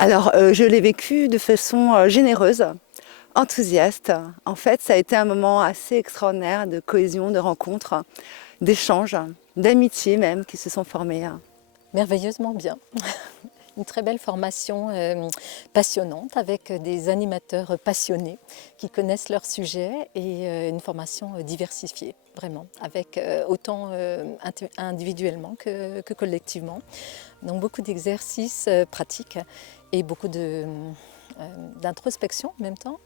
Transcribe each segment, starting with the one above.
Alors, je l'ai vécu de façon généreuse, enthousiaste. En fait, ça a été un moment assez extraordinaire de cohésion, de rencontres, d'échanges, d'amitiés même qui se sont formées. Merveilleusement bien. Une très belle formation passionnante avec des animateurs passionnés qui connaissent leur sujet et une formation diversifiée, vraiment, avec autant individuellement que collectivement. Donc beaucoup d'exercices pratiques et beaucoup d'introspection en même temps.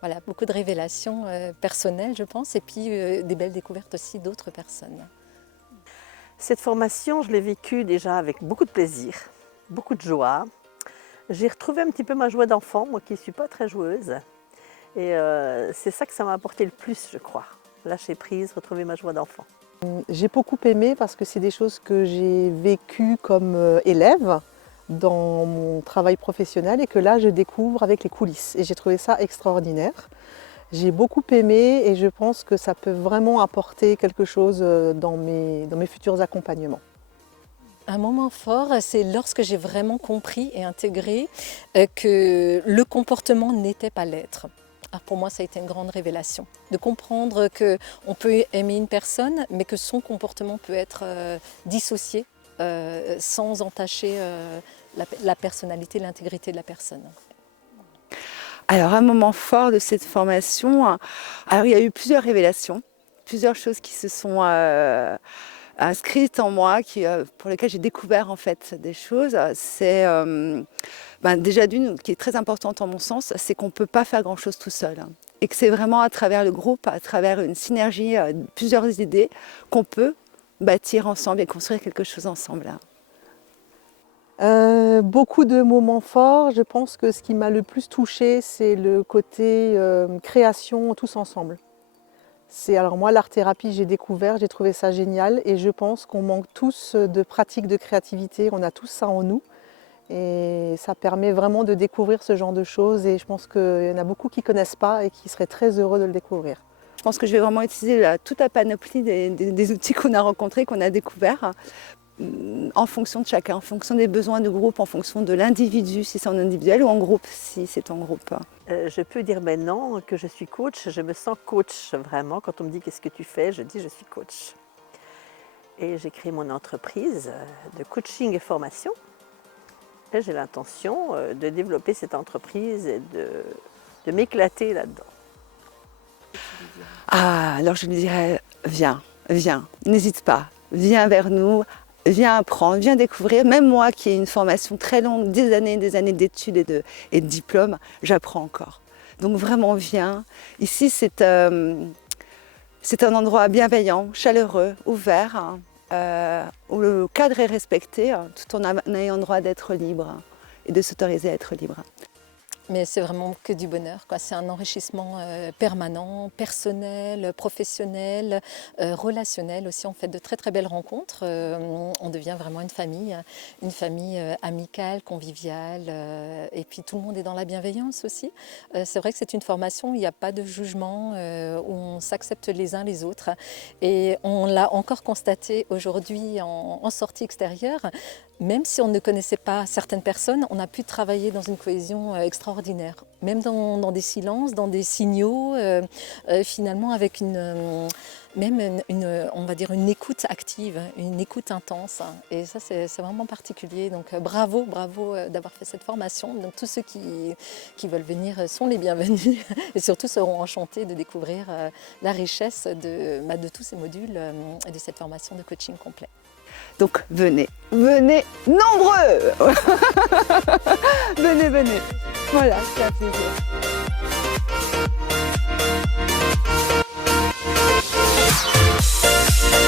Voilà, beaucoup de révélations personnelles, je pense, et puis des belles découvertes aussi d'autres personnes. Cette formation, je l'ai vécue déjà avec beaucoup de plaisir, beaucoup de joie. J'ai retrouvé un petit peu ma joie d'enfant, moi qui ne suis pas très joueuse. Et c'est ça que ça m'a apporté le plus, je crois. Lâcher prise, retrouver ma joie d'enfant. J'ai beaucoup aimé parce que c'est des choses que j'ai vécues comme élève dans mon travail professionnel et que là je découvre avec les coulisses. Et j'ai trouvé ça extraordinaire. J'ai beaucoup aimé et je pense que ça peut vraiment apporter quelque chose dans mes futurs accompagnements. Un moment fort, c'est lorsque j'ai vraiment compris et intégré que le comportement n'était pas l'être. Alors pour moi, ça a été une grande révélation. De comprendre qu'on peut aimer une personne, mais que son comportement peut être dissocié sans entacher la personnalité, l'intégrité de la personne. Alors, un moment fort de cette formation, alors il y a eu plusieurs révélations, plusieurs choses qui se sont inscrites en moi, pour lesquelles j'ai découvert en fait des choses. C'est déjà d'une qui est très importante en mon sens, c'est qu'on ne peut pas faire grand-chose tout seul. Et que c'est vraiment à travers le groupe, à travers une synergie, plusieurs idées, qu'on peut bâtir ensemble et construire quelque chose ensemble. Beaucoup de moments forts. Je pense que ce qui m'a le plus touchée, c'est le côté création tous ensemble. Alors moi, l'art-thérapie, j'ai découvert, j'ai trouvé ça génial et je pense qu'on manque tous de pratiques de créativité, on a tous ça en nous et ça permet vraiment de découvrir ce genre de choses et je pense qu'il y en a beaucoup qui ne connaissent pas et qui seraient très heureux de le découvrir. Je pense que je vais vraiment utiliser toute la panoplie des outils qu'on a rencontrés, qu'on a découverts, en fonction de chacun, en fonction des besoins du groupe, en fonction de l'individu, si c'est en individuel ou en groupe, si c'est en groupe. Je peux dire maintenant que je suis coach, je me sens coach vraiment. Quand on me dit qu'est-ce que tu fais, je dis je suis coach. Et j'ai créé mon entreprise de coaching et formation. Et j'ai l'intention de développer cette entreprise et de m'éclater là-dedans. Ah, alors je lui dirais, viens, n'hésite pas, viens vers nous. Viens apprendre, viens découvrir. Même moi qui ai une formation très longue, des années d'études et de diplômes, j'apprends encore. Donc vraiment viens. Ici c'est un endroit bienveillant, chaleureux, ouvert, où le cadre est respecté, tout en ayant le droit d'être libre et de s'autoriser à être libre. Mais c'est vraiment que du bonheur, quoi. C'est un enrichissement permanent, personnel, professionnel, relationnel aussi. On fait de très très belles rencontres. On devient vraiment une famille amicale, conviviale. Et puis tout le monde est dans la bienveillance aussi. C'est vrai que c'est une formation où il n'y a pas de jugement, où on s'accepte les uns les autres. Et on l'a encore constaté aujourd'hui en sortie extérieure. Même si on ne connaissait pas certaines personnes, on a pu travailler dans une cohésion extraordinaire. Même dans des silences, dans des signaux, finalement avec on va dire une écoute active, une écoute intense. Et ça, c'est vraiment particulier. Donc bravo d'avoir fait cette formation. Donc tous ceux qui veulent venir sont les bienvenus et surtout seront enchantés de découvrir la richesse de tous ces modules et de cette formation de coaching complet. Donc venez nombreux. venez. Voilà, c'est un plaisir.